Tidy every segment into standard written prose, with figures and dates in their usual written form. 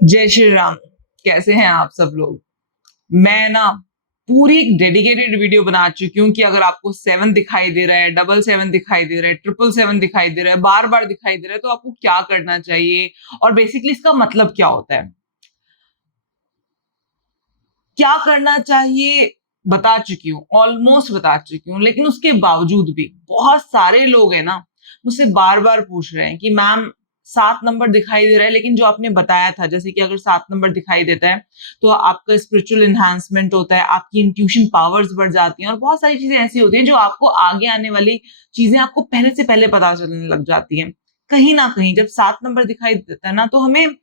जय श्री राम। कैसे हैं आप सब लोग। मैं ना पूरी एक डेडिकेटेड वीडियो बना चुकी हूँ कि अगर आपको 7 दिखाई दे रहा है, 777 दिखाई दे रहा है, 777 दिखाई दे रहा है, बार बार दिखाई दे रहा है, तो आपको क्या करना चाहिए और बेसिकली इसका मतलब क्या होता है, क्या करना चाहिए, बता चुकी हूँ, ऑलमोस्ट बता चुकी हूँ। लेकिन उसके बावजूद भी बहुत सारे लोग हैं ना, मुझसे बार बार पूछ रहे हैं कि मैम 7 नंबर दिखाई दे रहा है, लेकिन जो आपने बताया था, जैसे कि अगर 7 नंबर दिखाई देता है तो आपका स्पिरिचुअल एनहांसमेंट होता है, आपकी इंट्यूशन पावर्स बढ़ जाती हैं और बहुत सारी चीजें ऐसी होती हैं जो आपको आगे आने वाली चीजें आपको पहले से पहले पता चलने लग जाती हैं। कहीं ना कहीं जब 7 नंबर दिखाई देता है ना, तो हमें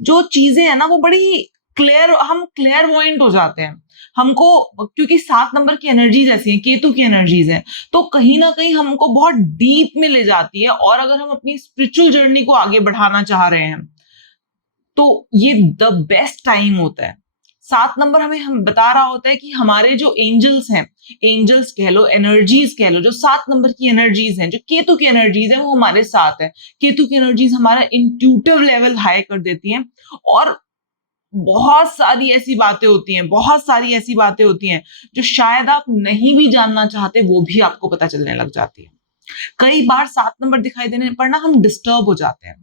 जो चीजें है ना वो बड़ी हम क्लियर वॉइंट हो जाते हैं। हमको, क्योंकि 7 नंबर की एनर्जीज ऐसी हैं, केतु की एनर्जीज हैं, तो कहीं ना कहीं हमको बहुत डीप में ले जाती है। और अगर हम अपनी स्पिरिचुअल जर्नी को आगे बढ़ाना चाह रहे हैं तो ये द बेस्ट टाइम होता है। 7 नंबर हमें हम बता रहा होता है कि हमारे जो एंजल्स हैं, एंजल्स कह लो, एनर्जीज कह लो, जो 7 नंबर की एनर्जीज हैं, जो केतु की एनर्जीज हैं, वो हमारे साथ है। केतु की एनर्जीज हमारा इंट्यूटिव लेवल हाई कर देती हैं और बहुत सारी ऐसी बातें होती हैं, बहुत सारी ऐसी बातें होती हैं जो शायद आप नहीं भी जानना चाहते, वो भी आपको पता चलने लग जाती है। कई बार 7 नंबर दिखाई देने पर ना हम डिस्टर्ब हो जाते हैं।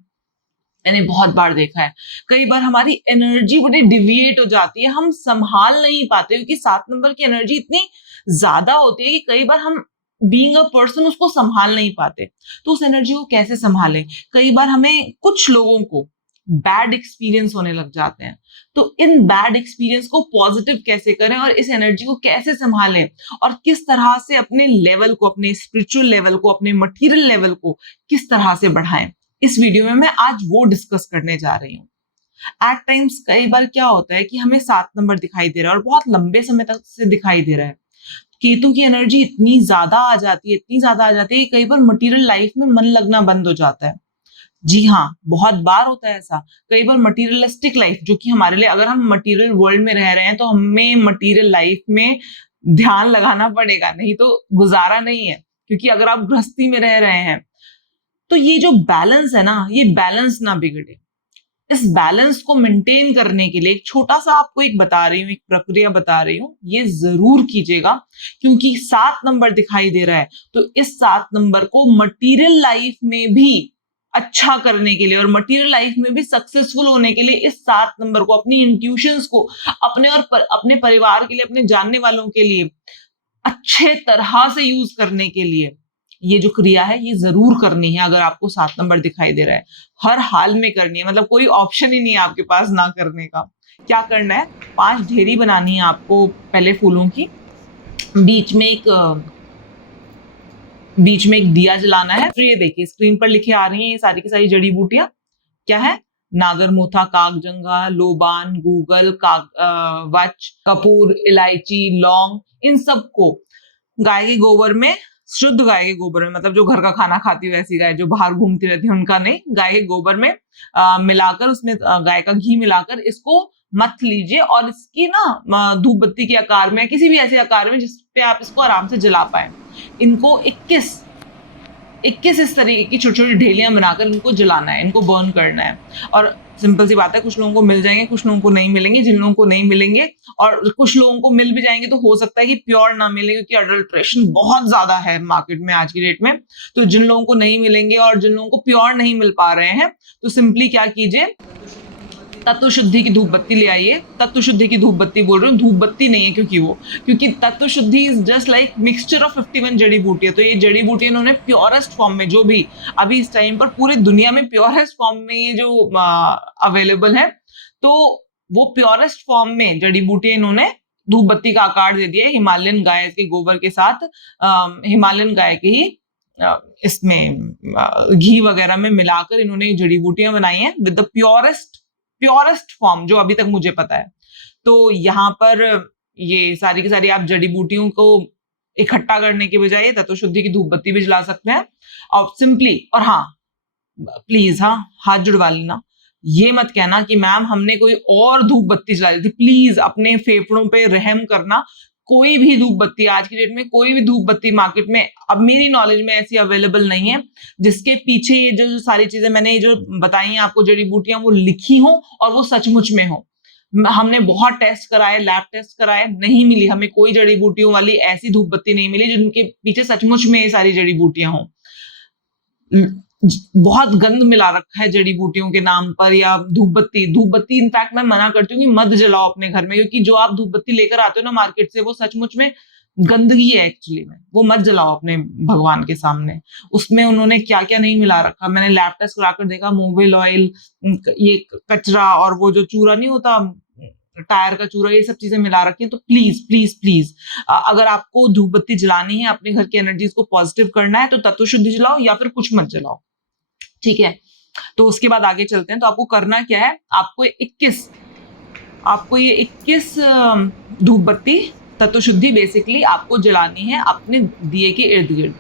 मैंने बहुत बार देखा है। कई बार हमारी एनर्जी बड़ी डिविएट हो जाती है, हम संभाल नहीं पाते, क्योंकि 7 नंबर की एनर्जी इतनी ज्यादा होती है कि कई बार हम बीइंग अ पर्सन उसको संभाल नहीं पाते। तो उस एनर्जी को कैसे संभालें? कई बार हमें, कुछ लोगों को बैड एक्सपीरियंस होने लग जाते हैं, तो इन बैड एक्सपीरियंस को पॉजिटिव कैसे करें और इस एनर्जी को कैसे संभालें और किस तरह से अपने लेवल को, अपने स्पिरिचुअल लेवल को, अपने मटेरियल लेवल को किस तरह से बढ़ाएं, इस वीडियो में मैं आज वो डिस्कस करने जा रही हूँ। एट टाइम्स कई बार क्या होता है कि हमें 7 नंबर दिखाई दे रहा है और बहुत लंबे समय तक से दिखाई दे रहा है। केतु की एनर्जी इतनी ज्यादा आ जाती है, इतनी ज्यादा आ जाती है कि कई बार मटेरियल लाइफ में मन लगना बंद हो जाता है। जी हाँ, बहुत बार होता है ऐसा। कई बार मटीरियलिस्टिक लाइफ, जो कि हमारे लिए, अगर हम मटीरियल वर्ल्ड में रह रहे हैं तो हमें मटीरियल लाइफ में ध्यान लगाना पड़ेगा, नहीं तो गुजारा नहीं है। क्योंकि अगर आप गृहस्थी में रह रहे हैं तो ये जो बैलेंस है ना, ये बैलेंस ना बिगड़े। इस बैलेंस को मेंटेन करने के लिए एक छोटा सा आपको एक बता रही हूँ, एक प्रक्रिया बता रही हूँ, ये जरूर कीजिएगा। क्योंकि 7 नंबर दिखाई दे रहा है तो इस 7 नंबर को मटीरियल लाइफ में भी अच्छा करने के लिए और मटीरियल लाइफ में भी सक्सेसफुल होने के लिए, इस 7 नंबर को, अपनी इंट्यूशंस को अपने और अपने परिवार के लिए, अपने जानने वालों के लिए अच्छे तरह से यूज करने के लिए ये जो क्रिया है ये जरूर करनी है। अगर आपको 7 नंबर दिखाई दे रहा है, हर हाल में करनी है, मतलब कोई ऑप्शन ही नहीं है आपके पास ना करने का। क्या करना है? 5 ढेरी बनानी है आपको पहले फूलों की। बीच में एक बीच में एक दिया जलाना है। तो ये देखिए स्क्रीन पर लिखे आ रही हैं ये सारी की सारी जड़ी बूटियां। क्या है? नागरमोथा, कागजंगा, लोबान, गूगल, वच, कपूर, इलायची, लौंग, इन सबको गाय के गोबर में, शुद्ध गाय के गोबर में, मतलब जो घर का खाना खाती है वैसी गाय, जो बाहर घूमती रहती है उनका नहीं, गाय के गोबर में मिलाकर, उसमें गाय का घी मिलाकर इसको मत लीजिए और इसकी ना धूप बत्ती के आकार में, किसी भी ऐसे आकार में जिसपे आप इसको आराम से जला पाए, इनको 21 इस तरीके की छोटी छोटी ढेलियां बनाकर इनको जलाना है, इनको बर्न करना है। और सिंपल सी बात है, कुछ लोगों को मिल जाएंगे, कुछ लोगों को नहीं मिलेंगे। जिन लोगों को नहीं मिलेंगे और कुछ लोगों को मिल भी जाएंगे तो हो सकता है कि प्योर ना मिले, क्योंकि अडल्ट्रेशन बहुत ज्यादा है मार्केट में आज की डेट में। तो जिन लोगों को नहीं मिलेंगे और जिन लोगों को प्योर नहीं मिल पा रहे हैं, तो सिंपली क्या कीजिए, तत्व शुद्धि की धूप बत्ती ले आइए। तत्व शुद्धि की धूप बत्ती बोल रही हूँ, धूप बत्ती नहीं है, क्योंकि तत्व शुद्धि is just like mixture of 51 जड़ी बूटियां। तो ये जड़ी बूटियां इन्होंने प्योरेस्ट फॉर्म में, जो भी अभी इस टाइम पर पूरी दुनिया में प्योरेस्ट फॉर्म में ये जो अवेलेबल है, तो वो प्योरेस्ट फॉर्म में जड़ी बूटियां इन्होंने धूप बत्ती का आकार दे दिया है। हिमालयन गाय के गोबर के साथ, हिमालयन गाय के ही इसमें घी वगैरह में मिलाकर इन्होंने जड़ी बूटियां बनाई हैं विद द प्योरेस्ट फॉर्म जो अभी तक मुझे पता है। तो यहाँ पर ये सारी की सारी आप जड़ी बूटियों को इकट्ठा करने के बजाय तत्व शुद्धि की धूप बत्ती भी जला सकते हैं और सिंपली, और हाँ प्लीज, हाँ हाथ जुड़वा लेना। ये मत कहना कि मैम हमने कोई और धूप बत्ती जला दी थी, प्लीज अपने फेफड़ों पे रहम करना। कोई भी धूप बत्ती आज की डेट में, कोई भी धूप बत्ती मार्केट में अब मेरी नॉलेज में ऐसी अवेलेबल नहीं है जिसके पीछे ये जो सारी चीजें मैंने ये जो बताई हैं आपको जड़ी बूटियां वो लिखी हो और वो सचमुच में हो। हमने बहुत टेस्ट कराए, लैब टेस्ट कराए, नहीं मिली हमें कोई जड़ी बूटियों वाली ऐसी धूप बत्ती नहीं मिली जिनके पीछे सचमुच में ये सारी जड़ी बूटियां हों। बहुत गंद मिला रखा है जड़ी बूटियों के नाम पर, या धूप बत्ती इनफैक्ट मैं मना करती हूँ कि मत जलाओ अपने घर में, क्योंकि जो आप धूप बत्ती लेकर आते हो ना मार्केट से वो सचमुच में गंदगी है एक्चुअली में, वो मत जलाओ अपने भगवान के सामने। उसमें उन्होंने क्या क्या नहीं मिला रखा, मैंने लैब टेस्ट कराकर देखा, मोबिल ऑयल, ये कचरा और वो जो चूरा नहीं होता टायर का चूरा, ये सब चीजें मिला रखी है। तो प्लीज प्लीज प्लीज अगर आपको धूप बत्ती जलानी है, अपने घर की एनर्जीज को पॉजिटिव करना है, तो तत्व शुद्धि जलाओ या फिर कुछ मत जलाओ, ठीक है। तो उसके बाद आगे चलते हैं। तो आपको करना क्या है, आपको ये 21 धूप बत्ती तत्व शुद्धि बेसिकली आपको जलानी है अपने दिए के इर्द गिर्द,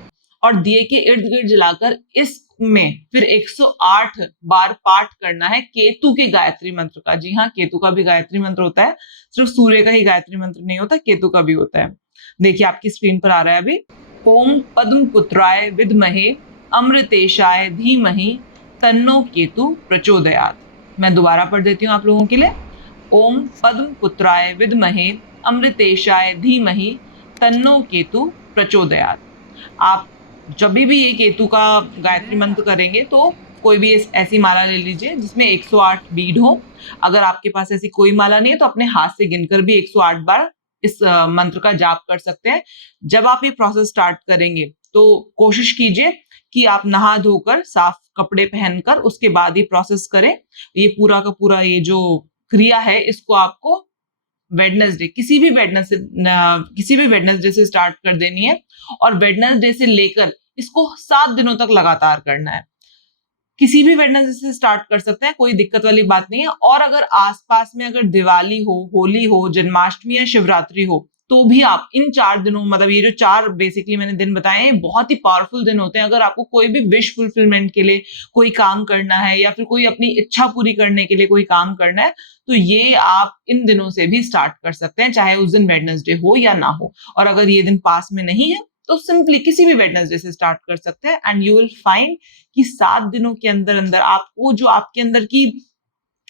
और दिए के इर्द गिर्द जलाकर इसमें फिर 108 बार पाठ करना है केतु के गायत्री मंत्र का। जी हाँ, केतु का भी गायत्री मंत्र होता है, सिर्फ सूर्य का ही गायत्री मंत्र नहीं होता, केतु का भी होता है। देखिए आपकी स्क्रीन पर आ रहा है अभी, ओम पद्म पुत्राय विद्महे अमृतेशाय धीमहि तन्नो केतु प्रचोदयात्। मैं दोबारा पढ़ देती हूँ आप लोगों के लिए। ओम पद्म पुत्राय विद्महे अमृतेशाय धीमहि तन्नो केतु प्रचोदयात्। आप जब भी ये केतु का गायत्री मंत्र करेंगे तो कोई भी ऐसी माला ले लीजिए जिसमें 108 बीड हो। अगर आपके पास ऐसी कोई माला नहीं है तो अपने हाथ से गिनकर भी 108 बार इस मंत्र का जाप कर सकते हैं। जब आप ये प्रोसेस स्टार्ट करेंगे तो कोशिश कीजिए कि आप नहा धोकर साफ कपड़े पहनकर उसके बाद ये प्रोसेस करें। ये पूरा का पूरा ये जो क्रिया है इसको आपको वेडनेसडे, किसी भी वेडनेसडे से स्टार्ट कर देनी है, और वेडनेसडे से लेकर इसको 7 दिनों तक लगातार करना है। किसी भी वेडनेसडे से स्टार्ट कर सकते हैं, कोई दिक्कत वाली बात नहीं है। और अगर आसपास में अगर दिवाली हो, होली हो, जन्माष्टमी या शिवरात्रि हो, तो भी आप इन 4 दिनों, मतलब ये जो 4 बेसिकली मैंने दिन बताए हैं, बहुत ही पावरफुल दिन होते हैं। अगर आपको कोई भी विश फुलफिलमेंट के लिए कोई काम करना है या फिर कोई अपनी इच्छा पूरी करने के लिए कोई काम करना है, तो ये आप इन दिनों से भी स्टार्ट कर सकते हैं, चाहे उस दिन वेडनेसडे हो या ना हो। और अगर ये दिन पास में नहीं है तो सिंपली किसी भी वेडनेसडे से स्टार्ट कर सकते हैं, एंड यू विल फाइंड कि 7 दिनों के अंदर अंदर आपको जो आपके अंदर की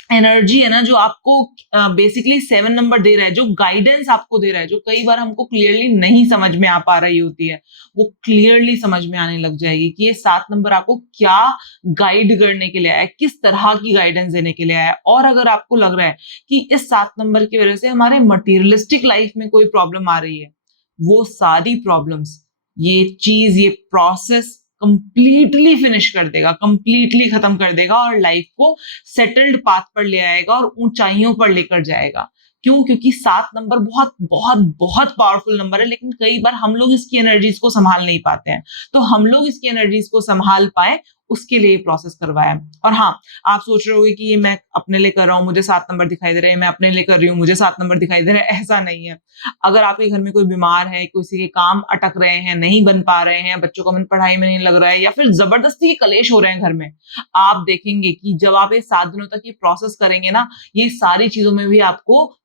एनर्जी है ना, जो आपको बेसिकली 7 नंबर दे रहा है, जो गाइडेंस आपको दे रहा है, जो कई बार हमको क्लियरली नहीं समझ में आ पा रही होती है, वो क्लियरली समझ में आने लग जाएगी कि ये 7 नंबर आपको क्या गाइड करने के लिए आया है, किस तरह की गाइडेंस देने के लिए आया है। और अगर आपको लग रहा है कि इस 7 नंबर की वजह से हमारे मटीरियलिस्टिक लाइफ में कोई प्रॉब्लम आ रही है, वो सारी प्रॉब्लम्स ये चीज, ये प्रोसेस कंप्लीटली फिनिश कर देगा, कंप्लीटली खत्म कर देगा और लाइफ को सेटल्ड पाथ पर ले आएगा और ऊंचाइयों पर लेकर जाएगा। क्यों? क्योंकि 7 नंबर बहुत बहुत बहुत पावरफुल नंबर है, लेकिन कई बार हम लोग इसकी एनर्जीज को संभाल नहीं पाते हैं। तो हम लोग इसकी एनर्जीज को संभाल पाए उसके लिए प्रोसेस करवाया। और हाँ, आप सोच रहे होगे कि ये मैं अपने लिए कर रहा हूँ, मुझे 7 नंबर दिखाई दे रहे हैं, मैं अपने लिए कर रही हूँ, मुझे 7 नंबर दिखाई दे रहे हैं। ऐसा नहीं है। अगर आपके घर में कोई बीमार है, किसी के काम अटक रहे हैं, नहीं बन पा रहे हैं, बच्चों का मन पढ़ाई में नहीं लग रहा है, या फिर जबरदस्ती कलेश हो रहे हैं घर में, आप देखेंगे कि जब आप ये 7 दिनों तक ये प्रोसेस करेंगे ना, ये सारी चीजों में भी आपको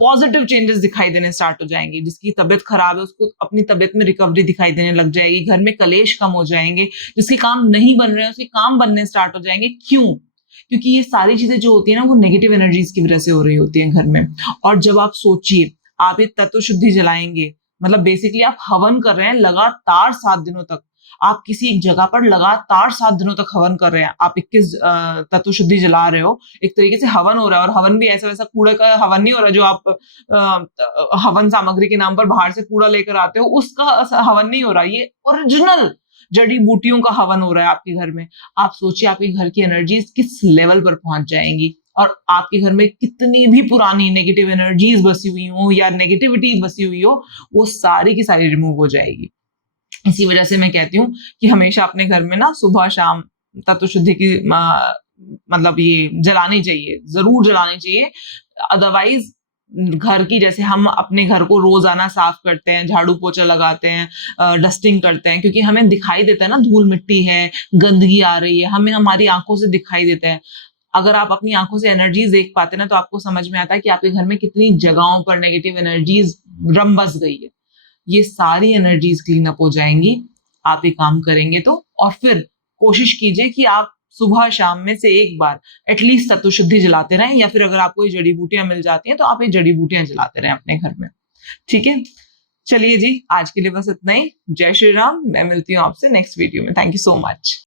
पॉजिटिव चेंजेस दिखाई देने स्टार्ट हो जाएंगे। जिसकी तबीयत खराब है उसको अपनी तबीयत में रिकवरी दिखाई देने लग जाएगी, घर में कलेश कम हो जाएंगे, जिसके काम नहीं बन रहे हैं उसके काम बनने स्टार्ट हो जाएंगे। क्यों? क्योंकि ये सारी चीजें जो होती है ना, वो नेगेटिव एनर्जीज की वजह से हो रही होती है घर में। और जब आप सोचिए, आप ये तत्व शुद्धि जलाएंगे, मतलब बेसिकली आप हवन कर रहे हैं लगातार 7 दिनों तक। आप किसी एक जगह पर लगातार 7 दिनों तक हवन कर रहे हैं, आप 21 तत्व शुद्धि जला रहे हो, एक तरीके से हवन हो रहा है। और हवन भी ऐसा वैसा कूड़े का हवन नहीं हो रहा जो आप हवन सामग्री के नाम पर बाहर से कूड़ा लेकर आते हो, उसका हवन नहीं हो रहा। ये ओरिजिनल जड़ी बूटियों का हवन हो रहा है आपके घर में। आप सोचिए आपके घर की एनर्जीज किस लेवल पर पहुंच जाएंगी, और आपके घर में कितनी भी पुरानी नेगेटिव एनर्जीज बसी हुई हो या नेगेटिविटी बसी हुई हो, वो सारी की सारी रिमूव हो जाएगी। इसी वजह से मैं कहती हूँ कि हमेशा अपने घर में ना सुबह शाम तत्व शुद्धि की मतलब ये जलानी चाहिए, जरूर जलानी चाहिए। अदरवाइज घर की, जैसे हम अपने घर को रोजाना साफ करते हैं, झाड़ू पोछा लगाते हैं, डस्टिंग करते हैं, क्योंकि हमें दिखाई देता है ना धूल मिट्टी है, गंदगी आ रही है, हमें हमारी आंखों से दिखाई देता है। अगर आप अपनी आंखों से एनर्जीज देख पाते ना, तो आपको समझ में आता है कि आपके घर में कितनी जगहों पर नेगेटिव एनर्जीज रंबस गई है, ये सारी एनर्जीज क्लीन अप हो जाएंगी आप ये काम करेंगे तो। और फिर कोशिश कीजिए कि आप सुबह शाम में से एक बार एटलीस्ट सत्व शुद्धि जलाते रहें, या फिर अगर आपको ये जड़ी बूटियां मिल जाती हैं तो आप ये जड़ी बूटियां जलाते रहें अपने घर में। ठीक है, चलिए जी, आज के लिए बस इतना ही। जय श्री राम। मैं मिलती हूँ आपसे नेक्स्ट वीडियो में। Thank you so much.